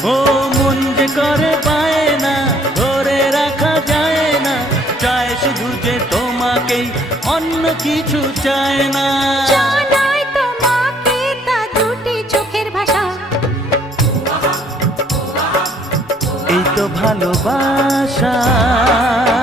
ও মন যে করে পায় না, ধরে রাখা যায় না, চায় শুধু যে তোমাকেই, অন্য কিছু চায় না। জানাই তোমাকে তা দুটি চোখের ভাষা, এই তো ভালোবাসা।